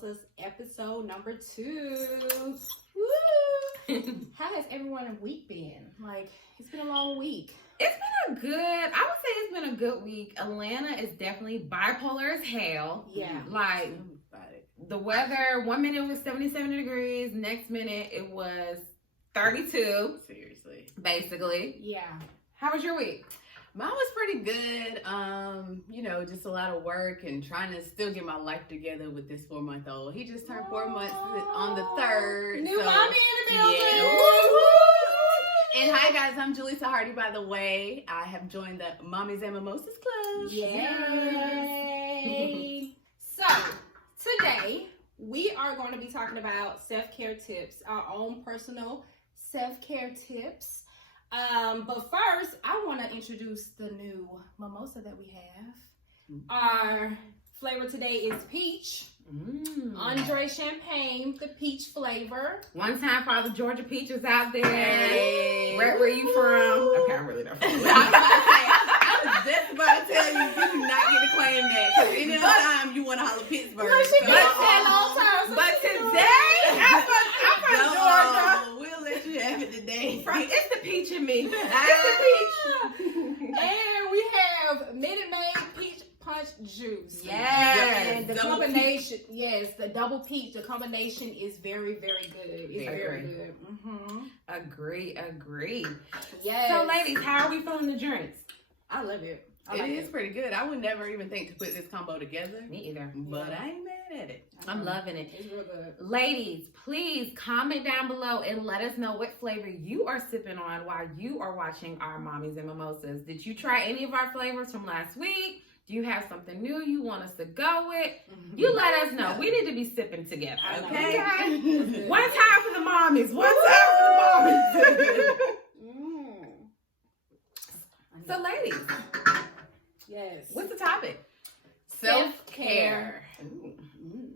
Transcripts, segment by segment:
Mimosas, episode number 2. Woo! How has everyone's week been? Like, it's been a long week. It's been I would say it's been a good week. Atlanta is definitely bipolar as hell. Yeah. Like, the weather, 1 minute it was 77 degrees, next minute it was 32. Seriously. Basically. Yeah. How was your week? Mine was pretty good. Just a lot of work and trying to still get my life together with this 4-month-old. He just turned 4 months on the 3rd. New mommy in the building. Yeah. And hi guys, I'm Julissa Hardy, by the way. I have joined the Mommies and Mimosas Club. Yay! So, today we are going to be talking about self-care tips, our own personal self-care tips. But first, I want to introduce the new mimosa that we have. Our flavor today is peach. Andre Champagne, the peach flavor. One time for all the Georgia peaches out there. Hey. Where you from? Okay, I'm really not from I was just about to tell you, you do not get to claim that. Because any other time you want to holler Pittsburgh. But today, I'm from Georgia. We'll let you have it today. It's the peach in me. It's the peach. And we have Minute Maid Peach Punch Juice. Yes. And the combination, the double peach, the combination is very, very good. It's very good. Agree. Yes. So, ladies, how are we feeling the drinks? I love it. It is pretty good. I would never even think to put this combo together. Me either. But I ain't mad at it. I'm loving it. It's real good. Ladies, please comment down below and let us know what flavor you are sipping on while you are watching our Mommies and Mimosas. Did you try any of our flavors from last week? Do you have something new you want us to go with? You let us know. We need to be sipping together, okay? One time for the mommies. One time for the mommies. So, ladies, yes. what's the topic? Self-care.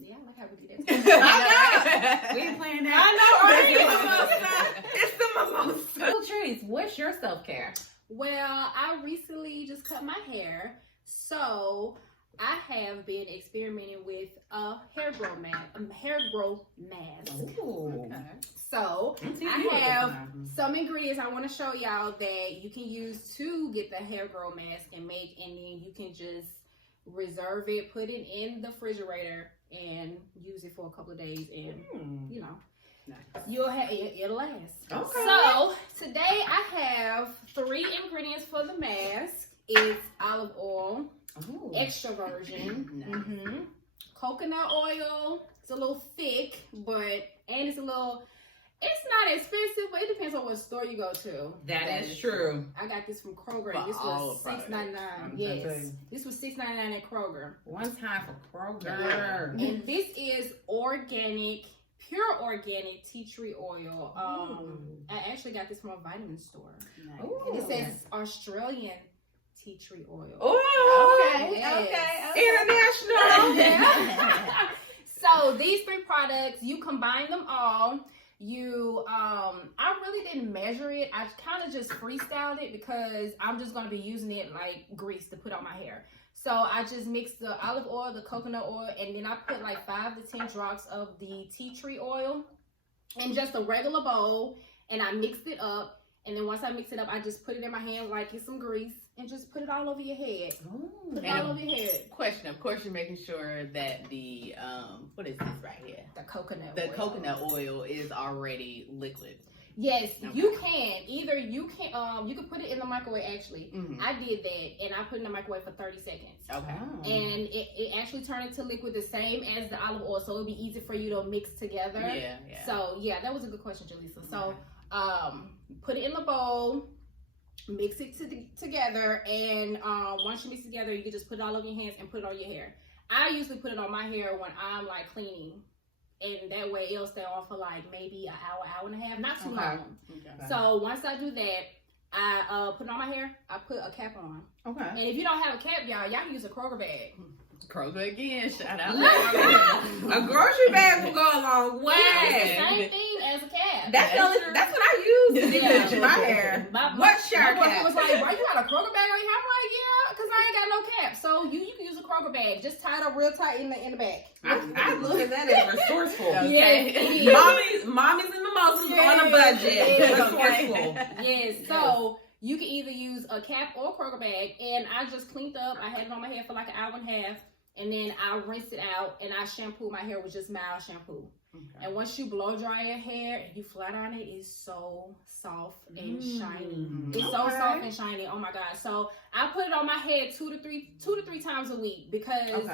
Yeah, I like how we do that. We ain't playing that. It's the mimosa. So, Trees, what's your self-care? Well, I recently just cut my hair, so I have been experimenting with a hair growth mask. Ooh. Okay. So I have some ingredients I want to show y'all that you can use to get the hair growth mask and then you can just reserve it, put it in the refrigerator, and use it for a couple of days, and you'll have it'll last. Okay. So today I have 3 ingredients for the mask. It's olive oil, extra virgin, coconut oil. It's a little thick, it's not expensive, but it depends on what store you go to. That is true. I got this from Kroger. This was $6.99. Yes, this was $6.99 at Kroger. One time for Kroger. And this is pure organic tea tree oil. I actually got this from a vitamin store. Nice. And it says Australian tea tree oil. Oh, okay. International. So these 3 products, you combine them all. I really didn't measure it. I kind of just freestyled it because I'm just going to be using it like grease to put on my hair. So I just mixed the olive oil, the coconut oil, and then I put like 5 to 10 drops of the tea tree oil in just a regular bowl, and I mixed it up. And then once I mix it up, I just put it in my hand like it's some grease and just put it all over your head. Put it all over your head. Question, of course, you're making sure that the, what is this right here? The coconut oil. oil. Coconut oil is already liquid. Yes, you can. Either you can put it in the microwave actually. I did that, and I put it in the microwave for 30 seconds. Okay. And it actually turned into liquid the same as the olive oil, so it'll be easy for you to mix together. Yeah. So yeah, that was a good question, Julissa. So put it in the bowl, mix it together, and once you mix it together, you can just put it all over your hands and put it on your hair. I usually put it on my hair when I'm like cleaning. And that way it'll stay on for like maybe an hour and a half, not too long. Okay. So once I do that, I put it on my hair, I put a cap on. Okay. And if you don't have a cap, y'all can use a Kroger bag. Kroger again, shout out. A grocery bag will go a long way. It's the same thing as a cap. That's what I use to my hair. What shower cap? My was like, right, you got a Kroger bag on your hair? I'm like, yeah. because I ain't got no cap. So you can use a Kroger bag. Just tie it up real tight in the back. I look at that as resourceful. Okay. Yes. Mommies and mimosas Yes. on a budget. Yes. Resourceful. Yes. So you can either use a cap or a Kroger bag. And I just cleaned up. I had it on my hair for like an hour and a half. And then I rinsed it out and I shampooed my hair with just mild shampoo. Okay. And once you blow dry your hair and you flat iron it, it's so soft and shiny. It's so soft and shiny. Oh my God. So I put it on my head two to three times a week because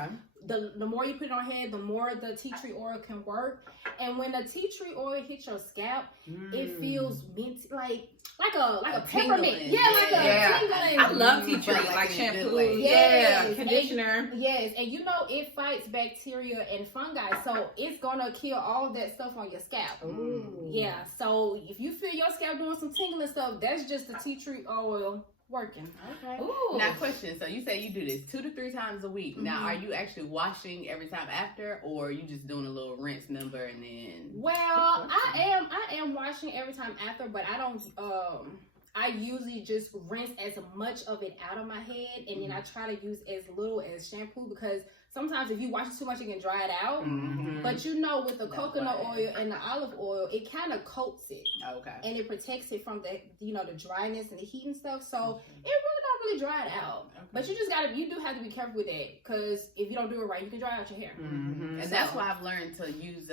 the more you put it on head, the more the tea tree oil can work. And when the tea tree oil hits your scalp, it feels minty, like a peppermint. Yeah, like a tingling. I love tea tree, like shampoo. Conditioner. Yes, and you know it fights bacteria and fungi, so it's gonna kill all of that stuff on your scalp. Ooh. Yeah, so if you feel your scalp doing some tingling stuff, that's just the tea tree oil working. Okay. Ooh. Now, question. So you say you do this 2 to 3 times a week. Now, are you actually washing every time after, or are you just doing a little rinse number and then? Well, I am washing every time after, but I don't. I usually just rinse as much of it out of my head, and then I try to use as little as shampoo because sometimes if you wash it too much, it can dry it out. But you know, with the coconut oil and the olive oil, it kind of coats it. Okay. And it protects it from the the dryness and the heat and stuff. So it really don't dry it out. Okay. But you do have to be careful with that because if you don't do it right, you can dry out your hair. And that's why I've learned to use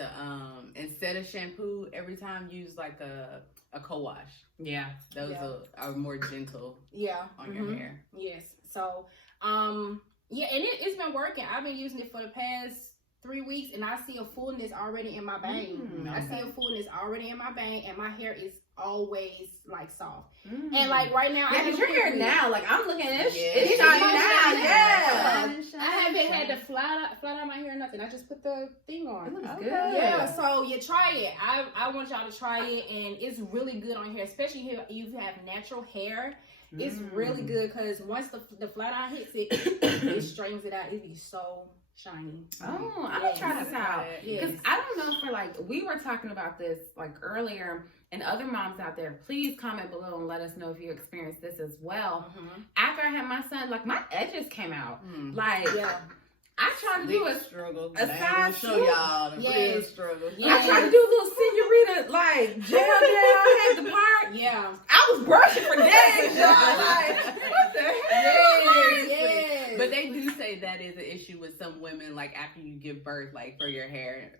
instead of shampoo every time, use like a co-wash. Yeah, those are more gentle. On your hair. Yes. So yeah, and it's been working. I've been using it for the past 3 weeks, and I see a fullness already in my bang. I see a fullness already in my bang, and my hair is always like soft. And like right now, because your hair now, like I'm looking at it, it's shiny now. Yeah, I haven't had to flat out my hair or nothing. I just put the thing on. It looks good. Yeah, so you try it. I want y'all to try it, and it's really good on hair, especially if you have natural hair. It's really good because once the flat iron hits it, it straightens it out. It be so shiny. Oh, I'm gonna try this out because I don't know if we were talking about this like earlier, and other moms out there, please comment below and let us know if you experienced this as well. After I had my son, like my edges came out, I tried to do a struggle. A side show y'all the real struggle. I tried to do a little senorita like gel had the part. Yeah, I was brushing for days, y'all. Like what the hell? Yes. But they do say that is an issue with some women, like after you give birth, like for your hair,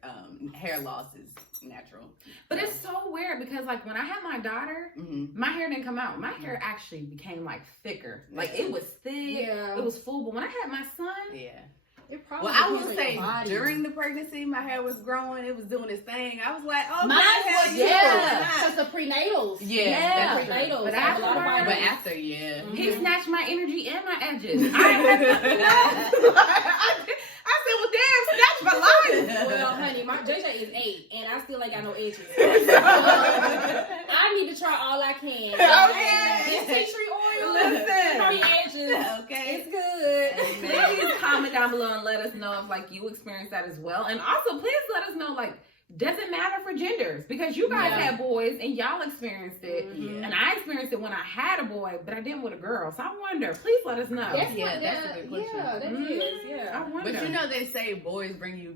hair loss is natural. But it's so weird because like when I had my daughter, my hair didn't come out. My hair actually became like thicker. Like it was thick. It was full. But when I had my son, well, I will say during the pregnancy, my hair was growing. It was doing its thing. I was like, oh, mine was because the prenatals. The prenatals. But after, he snatched my energy and my edges. I said, well, damn, snatch my life. Well, honey, my JJ is 8, and I still ain't got no edges. I need to try all I can. This tea tree oil, pretty edges. Okay, it's good. Please comment down below and let us know if like you experienced that as well. And also, please let us know like, does it matter for genders? Because you guys had boys and y'all experienced it. And I experienced it when I had a boy, but I didn't with a girl. So I wonder, please let us know. That's a good question. Yeah, that is. I wonder. But you know they say boys bring you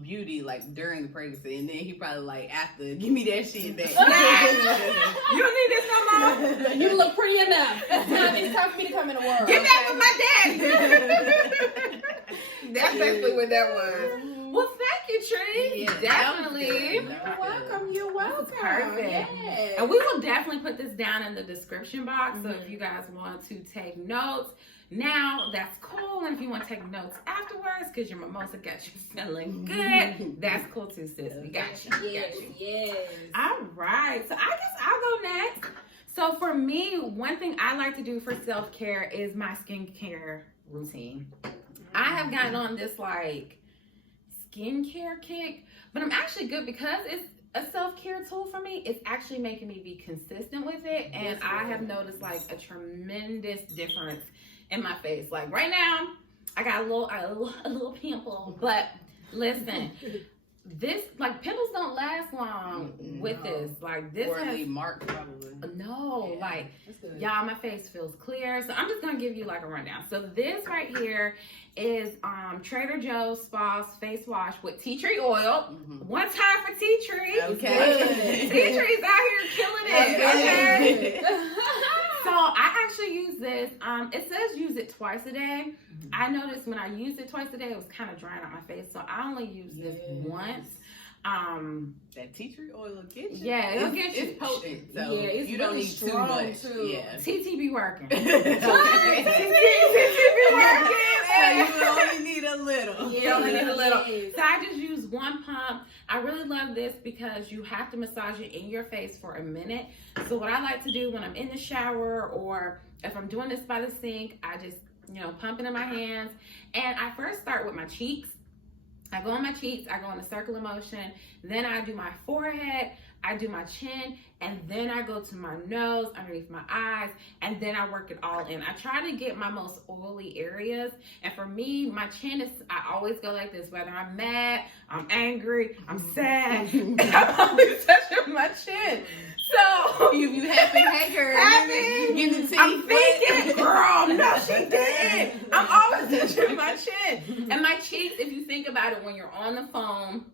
beauty like during the pregnancy, and then he probably like after, give me that shit back. You don't need this no more. You look pretty enough. It's time for me to come in the world. Get back with my daddy. That's basically what that was. Well, thank you, Tree. Definitely. You're welcome. Perfect. Yes. And we will definitely put this down in the description box. So if you guys want to take notes, now that's cool. And if you want to take notes afterwards, because your mimosa got you feeling good, that's cool too, sis. We got you. Yes. All right. So I guess I'll go next. So for me, one thing I like to do for self-care is my skincare routine. I have gotten on this like skincare kick, but I'm actually good because it's a self-care tool for me. It's actually making me be consistent with it, and I have noticed like a tremendous difference in my face. Like right now, I got a little pimple, but listen, this like pimples don't last last long with this. Like this or leave marks probably. No, Yeah, like That's good. y'all, my face feels clear. So I'm just gonna give you like a rundown. So this right here is Trader Joe's Spa's face wash with tea tree oil. One time for tea tree. Okay. Tea tree's out here killing it. Okay. So I actually use this. It says use it twice a day. I noticed when I used it twice a day, it was kind of drying out my face. So I only use this once. That tea tree oil will get you. Yeah, it'll get you. It's potent, so Yeah, it's you don't really need too strong, much. too. Yeah. TT be working. So you only need a little. You only need a little. So I just use one pump. I really love this because you have to massage it in your face for a minute. So what I like to do when I'm in the shower or if I'm doing this by the sink, I just, pump it in my hands. And I first start with my cheeks. I go on my cheeks, I go in a circular motion, then I do my forehead, I do my chin, and then I go to my nose, underneath my eyes, and then I work it all in. I try to get my most oily areas, and for me, my chin is, I always go like this, whether I'm mad, I'm angry, I'm sad, I'm always touching my chin. So, you happy, hey girl. I'm thinking, girl, no, she didn't. I'm always touching my chin. And my cheeks, if you think about it, when you're on the phone,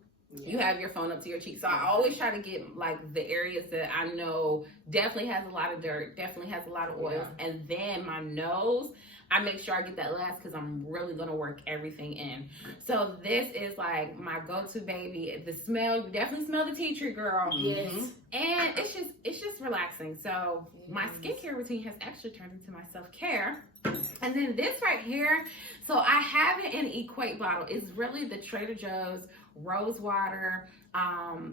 you have your phone up to your cheeks. So I always try to get like the areas that I know definitely has a lot of dirt, definitely has a lot of oils. And then my nose, I make sure I get that last because I'm really going to work everything in. So this is like my go-to baby. The smell, you definitely smell the tea tree, girl. Yes. And it's just relaxing. So my skincare routine has actually turned into my self-care. And then this right here, so I have it in Equate bottle. It's really the Trader Joe's Rosewater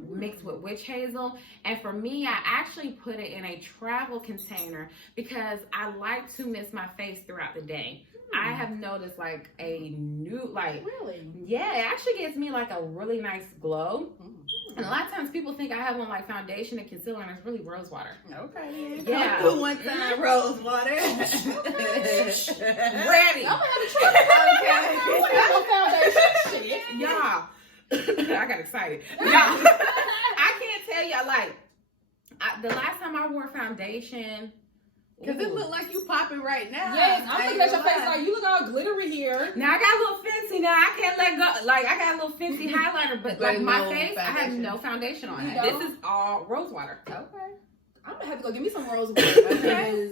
mixed with witch hazel. And for me, I actually put it in a travel container because I like to mist my face throughout the day. I have noticed like a new, Really? Yeah, it actually gives me like a really nice glow. And a lot of times people think I have on like foundation and concealer, and it's really Rosewater. Okay. Yeah. Come one time, Rosewater. Ready. I'm gonna have to try. Okay. Y'all. I got excited. Y'all. I can't tell y'all, like, the last time I wore foundation. Because it look like you popping right now. Yes, I'm looking at your face like you look all glittery here. Now I got a little fancy now. I can't let go. Like I got a little fancy highlighter, but like my face, I have no foundation on it. This is all Rosewater. Okay. I'm gonna have to go get me some Rosewater because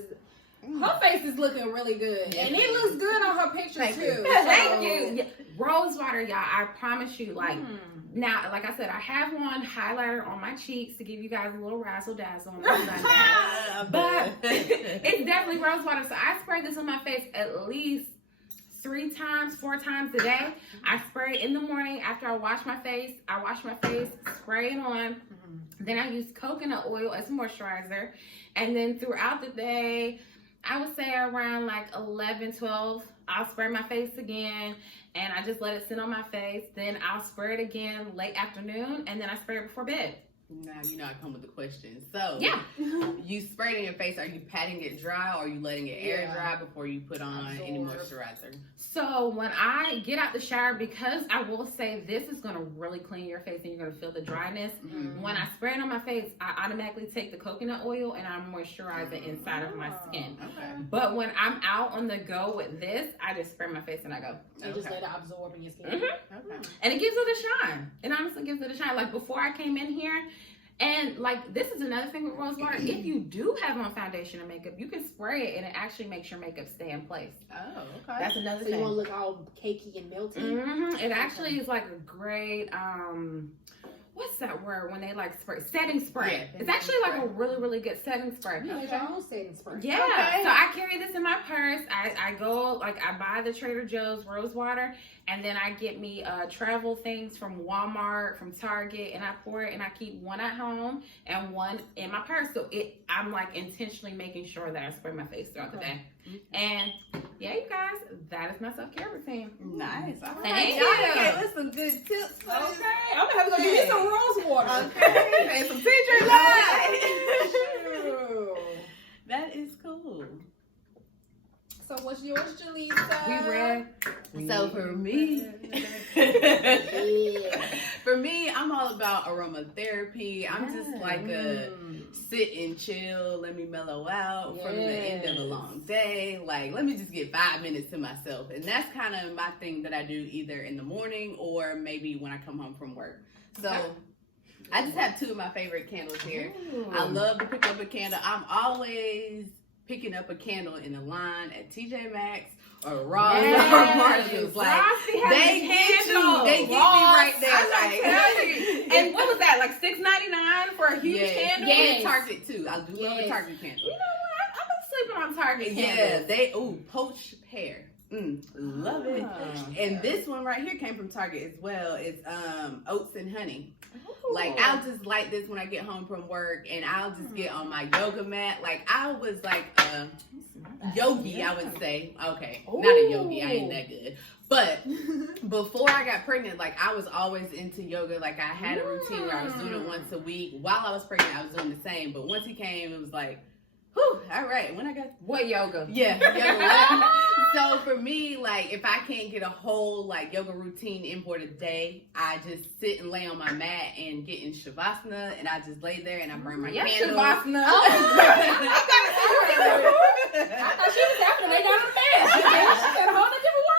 her face is looking really good. And it looks good on her picture too. Thank you. Rosewater, y'all. I promise you, like now, like I said, I have one highlighter on my cheeks to give you guys a little razzle dazzle on my Sunday. But it's definitely Rosewater. So I spray this on my face at least 3 times, 4 times a day. I spray it in the morning after I wash my face. I wash my face, spray it on. Then I use coconut oil as moisturizer. And then throughout the day, I would say around like 11, 12, I'll spray my face again. And I just let it sit on my face. Then I'll spray it again late afternoon. And then I spray it before bed. Now you know I come with the question. So yeah, you spray it in your face. Are you patting it dry or are you letting it air dry before you put on any moisturizer? So when I get out the shower, because I will say this is going to really clean your face and you're going to feel the dryness. When I spray it on my face, I automatically take the coconut oil and I moisturize it inside of my skin. Okay. But when I'm out on the go with this, I just spray my face and I go. You just let it absorb in your skin. Okay. And it gives it a shine. It honestly gives it a shine. Like before I came in here, and like this is another thing with Rosewater. If you do have on foundation and makeup, you can spray it and it actually makes your makeup stay in place. Oh, okay. That's another thing. So you won't look all cakey and melty. It actually is like a great what's that word when they like spray? Setting spray. Yeah, it's actually like a really, really good setting spray. You make your own setting spray. Yeah. Okay. So I carry this in my purse. I go, like, I buy the Trader Joe's Rosewater, and then I get me travel things from Walmart, from Target, and I pour it, and I keep one at home and one in my purse. So I'm like intentionally making sure that I spray my face throughout the day. And yeah, you guys, that is my self-care routine. Nice. Thank you. Okay, that's some good tips. Okay, I'm gonna have to go get me some Rosewater. Okay, and some tea tree light. That is cool. So what's yours, Jaleesa? We read. So for me, for me, I'm all about aromatherapy. I'm just like a sit and chill, let me mellow out from the end of a long day. Like, let me just get 5 minutes to myself. And that's kind of my thing that I do either in the morning or maybe when I come home from work. So I just have two of my favorite candles here. I love to pick up a candle. I'm always picking up a candle in the line at TJ Maxx or Ross or Marshalls. Like, they get you. They get me right there. Like, and what was that? Like $6.99 for a huge candle? Yeah, Target too. I do love a Target candle. You know what? I've been sleeping on Target candles. Yeah, poached pear. Love it. And this one right here came from Target as well. It's oats and honey. Like, I'll just light this when I get home from work, and I'll just get on my yoga mat. Like, I was like a yogi, I would say. Okay, not a yogi. I ain't that good. But before I got pregnant, like, I was always into yoga. Like, I had a routine where I was doing it once a week. While I was pregnant, I was doing the same. But once he came, it was like, whew, all right. When I got... What yoga? Yeah, yoga. So for me, like, if I can't get a whole, like, yoga routine in for the day, I just sit and lay on my mat and get in Shavasana, and I just lay there and I burn my candle. Shavasana. I thought she was after they got her pants. She said a whole different word.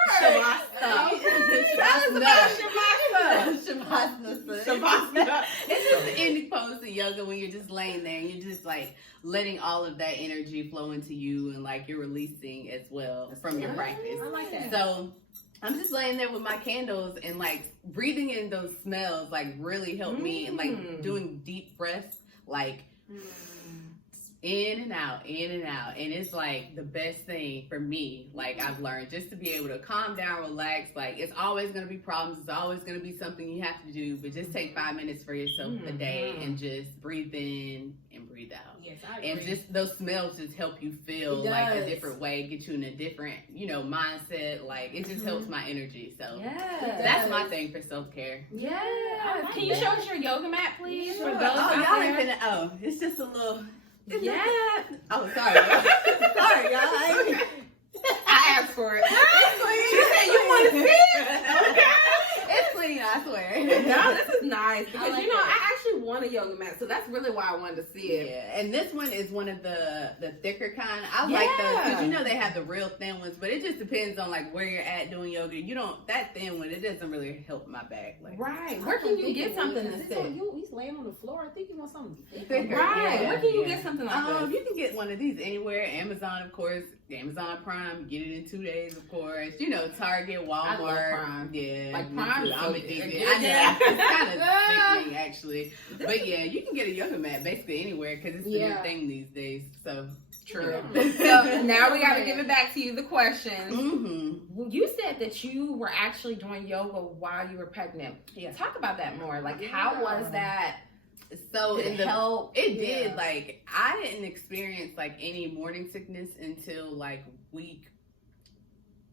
Shavasana. It's just any pose of yoga when you're just laying there and you're just like letting all of that energy flow into you and like you're releasing as well from your practice. I like that. So I'm just laying there with my candles and like breathing in those smells like really helped me, and like doing deep breaths like in and out, and it's like the best thing for me, like I've learned, just to be able to calm down, relax. Like, it's always going to be problems, it's always going to be something you have to do, but just take 5 minutes for yourself a day and just breathe in and breathe out. Yes, I agree. And just those smells just help you feel like a different way, get you in a different, mindset. Like, it just helps my energy. So that's my thing for self-care. Yeah. Like Can you show us your yoga mat, please? Sure. For those out there? It's just a little... Yeah. Oh, sorry. Sorry, y'all. I asked for it. It's clean. She said you want to see it? Okay. It's clean, I swear. No, this is nice. Because, like I actually want a yoga mat, so that's really why I wanted to see it. Yeah, and this one is one of the thicker kind. I like those, because they have the real thin ones, but it just depends on, like, where you're at doing yoga. That thin one, it doesn't really help my back. Like, right. Where can you get something that's thick? He's laying on the floor. I think you want something thicker. Right. Yeah, Where can you get something like that? You can get one of these anywhere. Amazon, of course. Amazon Prime, get it in 2 days, of course. Target, Walmart. I love Prime. Yeah. Like, Prime, I'm addicted. I know. It's kind of sickening, actually. But yeah, you can get a yoga mat basically anywhere, because it's the new thing these days. So, true. So now we got to give it back to you, the questions. Mm-hmm. You said that you were actually doing yoga while you were pregnant. Yeah. Talk about that more. Like, how was that? So Did it help? It did. Like, I didn't experience like any morning sickness until like week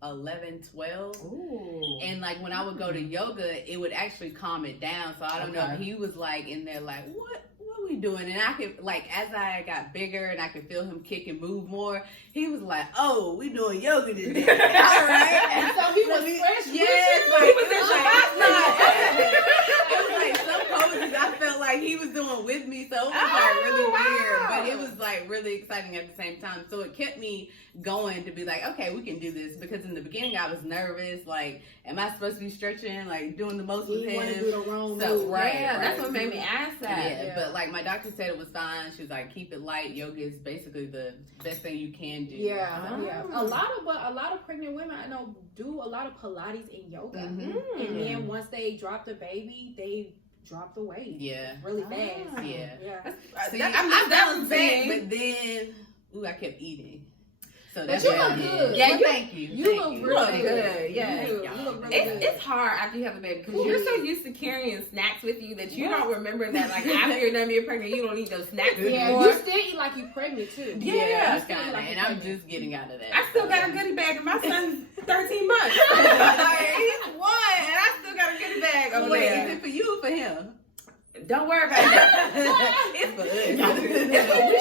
11, 12. Ooh. And like when I would go to yoga, it would actually calm it down. So I don't know if he was like in there like, what are we doing? And I could, like, as I got bigger and I could feel him kick and move more, he was like, oh, we doing yoga today. All right. And so he was fresh. Yes, like, he was in it was like some poses I felt like he was doing with me, so it was like really weird, but it was like really exciting at the same time. So it kept me going to be like, okay, we can do this, because in the beginning I was nervous, like, am I supposed to be stretching, like doing the most with him? Want to do the wrong so, move. right, yeah, that's what made me ask that. Yeah, but like my doctor said it was fine. She was like, keep it light. Yoga is basically the best thing you can do. Yeah, yeah. A lot of pregnant women I know do a lot of Pilates and yoga, and then once they drop the baby, they drop the weight. Yeah, really fast. Yeah. See, I'm balanced back, but then I kept eating. So but you look good. Yeah, thank you. You look really good. Yeah, you look really good. It's hard after you have a baby, because you're so used to carrying snacks with you that you don't remember that, like, after you're done being pregnant, you don't eat those snacks anymore. You still eat like you're pregnant too. Yeah, kinda, and I'm just getting out of that. I still got a goodie bag, and my son's 13 months. He's 1, and I still got a goodie bag over there. Is it for you or for him? Don't worry about it. It's for us. It's for we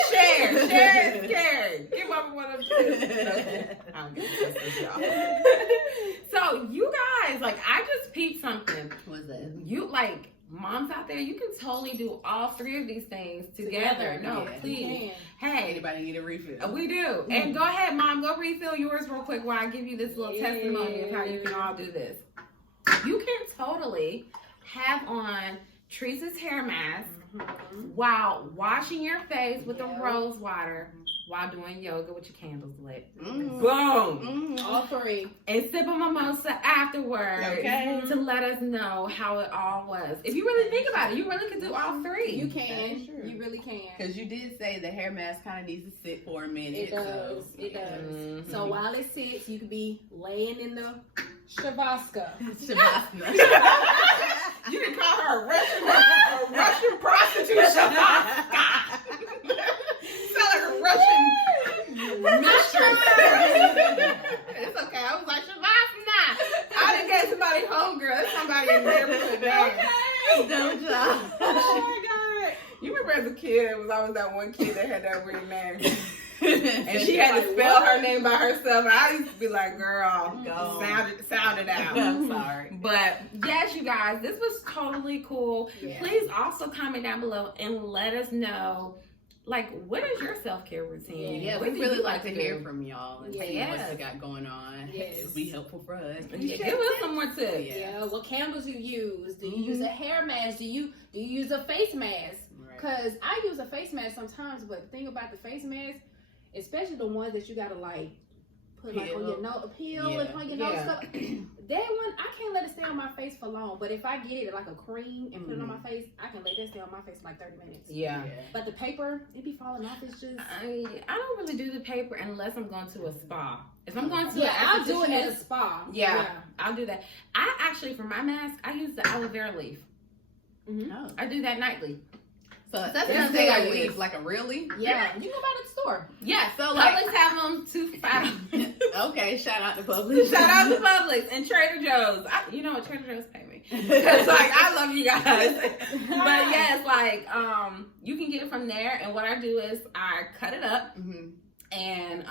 share. Give up one of them too. I don't get this, y'all. So you guys, like, I just peeped something. What's that? You like moms out there, you can totally do all three of these things together. No, Yeah. please. Hey, Anybody need a refill? we do. And go ahead, Mom, go refill yours real quick while I give you this little testimony of how you can all do this. You can totally have on Teresa's hair mask while washing your face with the rose water while doing yoga with your candles lit. Boom! All three. And sip a mimosa afterwards to let us know how it all was. If you really think about it, you really could do all three. You can. You really can. Because you did say the hair mask kind of needs to sit for a minute. It does. It does. So while it sits, you could be laying in the Shavasana. You can call her a Russian prostitute. Sound like a Russian mistress. It's okay. I was like, Shavasana. I done gave somebody homegirl. That's somebody in there. Don't y'all. Oh my God. You remember as a kid, it was always that one kid that had that weird name. And she had to spell her name by herself. And I used to be like, girl, sound it out. I'm sorry. But yes, you guys, this was totally cool. Yeah. Please also comment down below and let us know, like, what is your self-care routine? Yeah, What we do really you like to do? hear from y'all and see Yes. what you got going on. Yes. It'll be helpful for us. Yeah, give us some more tips. Yeah. What candles you use? Do you use a hair mask? Do you use a face mask? Right. Because I use a face mask sometimes, but the thing about the face mask, especially the ones that you gotta like put like on your nose, peel and on your nose stuff. That one I can't let it stay on my face for long. But if I get it like a cream and put it on my face, I can let that stay on my face for like 30 minutes. Yeah. But the paper, it be falling off. It's just I don't really do the paper unless I'm going to a spa. If I'm going to I'll do it at a spa. Yeah, I'll do that. I actually, for my mask, I use the aloe vera leaf. Oh. I do that nightly. So that's Yeah, the thing I leaf. use, like a real leaf? Yeah, you can buy it at the store. Yeah, So, like- Publix have them $2 Okay, shout out to Publix. Shout out to Publix and Trader Joe's. You know what, Trader Joe's pay me. It's like, I love you guys. But yes, like, you can get it from there. And what I do is I cut it up and,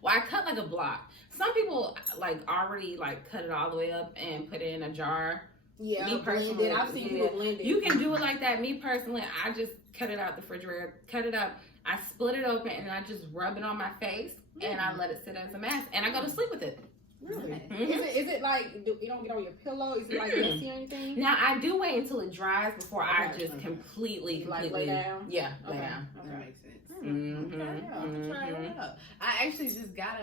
well, I cut like a block. Some people like already like cut it all the way up and put it in a jar. Yeah, Me personally, I've seen people blend it. You can do it like that. Me personally, I just cut it out the refrigerator, cut it up. I split it open and I just rub it on my face and I let it sit as a mask and I go to sleep with it. Really? Is it like you don't get on your pillow? Is it like messy or anything? Now I do wait until it dries before I just completely lay down. Yeah, lay Okay. down. That makes sense. Mm-hmm. Try it out. I actually just got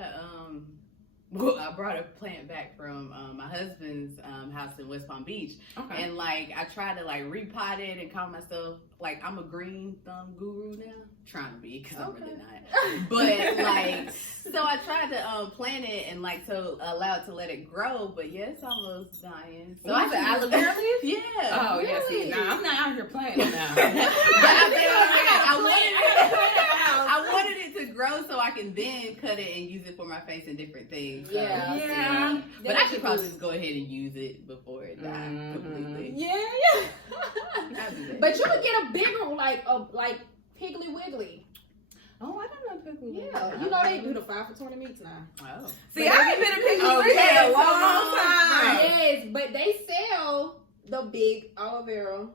I brought a plant back from my husband's house in West Palm Beach. Okay. And like I tried to like repot it and call myself like I'm a green thumb guru now. Trying to be because I'm really not. But like so I tried to plant it and like so allow it to let it grow, but yeah, it's almost dying. So I the aloe vera leaf? Yeah. Oh yeah, see, nah, I'm not out here playing it now. I wanted it to grow so I can then cut it and use it for my face and different things. So, Yeah. But I should probably just go ahead and use it before it dies completely. Yeah. But you could get a bigger one, like Piggly Wiggly. Oh, I don't know Piggly Wiggly. Yeah, you know they do the 5 for 20 meats now. Oh. See, I ain't been a Piggly Wiggly in a long time. Yes, but they sell the big aloe vera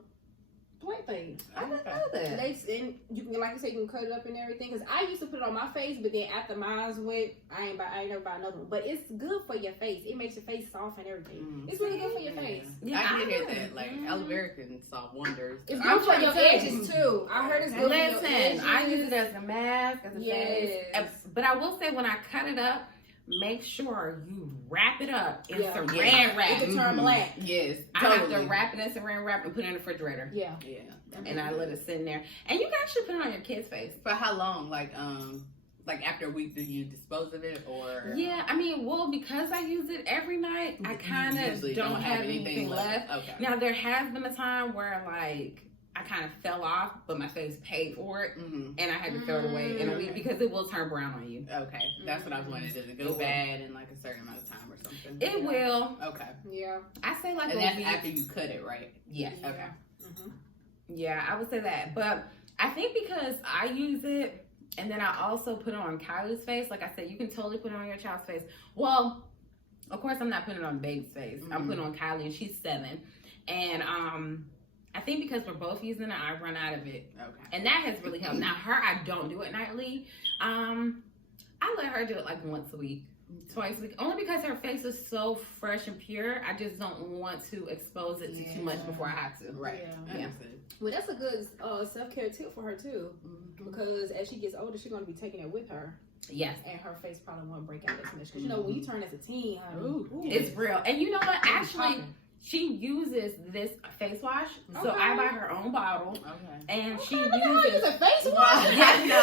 plant thing. I didn't know that. And you can, like I said, you can cut it up and everything. Cause I used to put it on my face, but then after mine's wet, I ain't never buy another one. But it's good for your face. It makes your face soft and everything. It's really good for your face. Yeah, I can hear that. Like aloe vera can solve wonders. It's good for your edges too. I heard it's good for your edges. Listen, I use it as a mask, as a face. But I will say when I cut it up, make sure you wrap it up in saran wrap. It can turn black. Yes, I have to wrap it in saran wrap and put it in the refrigerator. Yeah. And I let it sit in there. And you can actually put it on your kid's face. For how long? Like after a week, do you dispose of it or? Yeah, I mean, well, because I use it every night, I kind of don't have anything left. Okay. Now, there has been a time where, like, I kind of fell off, but my face paid for it, and I had to throw it away in a week because it will turn brown on you. Okay, that's what I was wondering. Does it go bad in like a certain amount of time or something? It will. Okay. Yeah. I say like and a that's week. after you cut it, right? Yes. Okay. Yeah, I would say that. But I think because I use it and then I also put it on Kylie's face. Like I said, you can totally put it on your child's face. Well, of course, I'm not putting it on baby's face. I'm putting it on Kylie, and she's 7. And I think because we're both using it, I run out of it. Okay. And that has really helped. Now, her, I don't do it nightly. I let her do it like once a week, twice a week. Only because her face is so fresh and pure. I just don't want to expose it to too much before I have to. Right. Yeah. Well, that's a good self-care tip for her too, because as she gets older, she's going to be taking it with her. Yes. And her face probably won't break out as much. Because, you know, when you turn as a teen, it's real. And you know what? Actually, she uses this face wash. So I buy her own bottle. Okay. use And a face wash? Yes, no.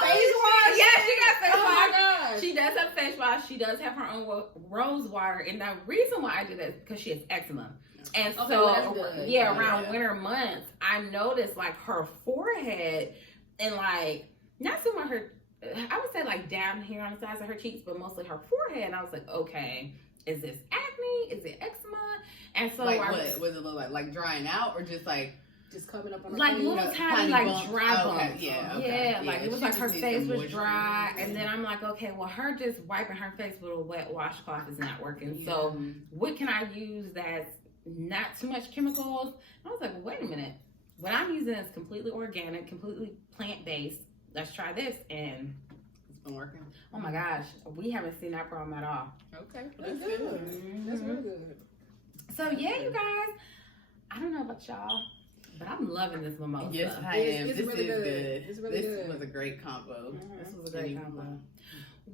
Face wash? Yeah, she got face Oh my wash. gosh. She does have face wash. She does have her own Rosewater. And the reason why I do that is because she has eczema. And Okay, so, well, that's good. around winter months, I noticed like her forehead and like, not so much her, I would say like down here on the sides of her cheeks, but mostly her forehead. And I was like, okay, is this acne? Is it eczema? And so like, what does it look like? Like drying out or just like coming up on her like face? little tiny like dry bumps. Okay, Yeah, like it was she like her just needs face some was moisture. dry, and then I'm like, okay, well, her just wiping her face with a wet washcloth is not working. So what can I use that's not too much chemicals? I was like, well, wait a minute. What I'm using is completely organic, completely plant-based. Let's try this, and It's been working. oh my gosh, we haven't seen that problem at all. Okay, That's good. That's really good. So yeah, you guys, I don't know about y'all, but I'm loving this mimosa. Yes, I am. It's This really is good. good. It's really this good. was a great combo. This was a great combo.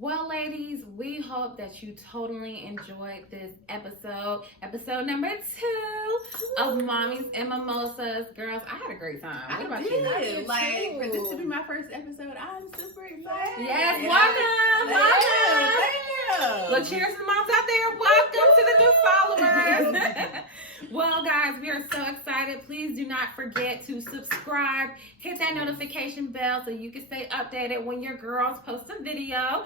Well, ladies, we hope that you totally enjoyed this episode number 2 of Mommies and Mimosas. Girls, I had a great time. What about you? I did Like, for this too. to be my first episode, I'm super excited. Yes, Yeah. welcome. Thank you. Well, cheers to the moms out there. Welcome to the new followers. Well, guys, we are so excited. Please do not forget to subscribe. Hit that notification bell so you can stay updated when your girls post a video.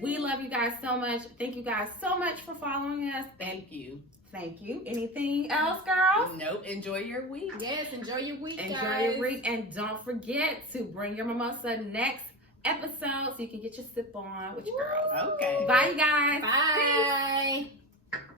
We love you guys so much. Thank you guys so much for following us. Thank you. Thank you. Anything else, girls? Nope. Enjoy your week. Yes, enjoy your week, Enjoy guys. your week. And don't forget to bring your mimosa next episode so you can get your sip on with your girls. Okay. Bye, you guys. Bye.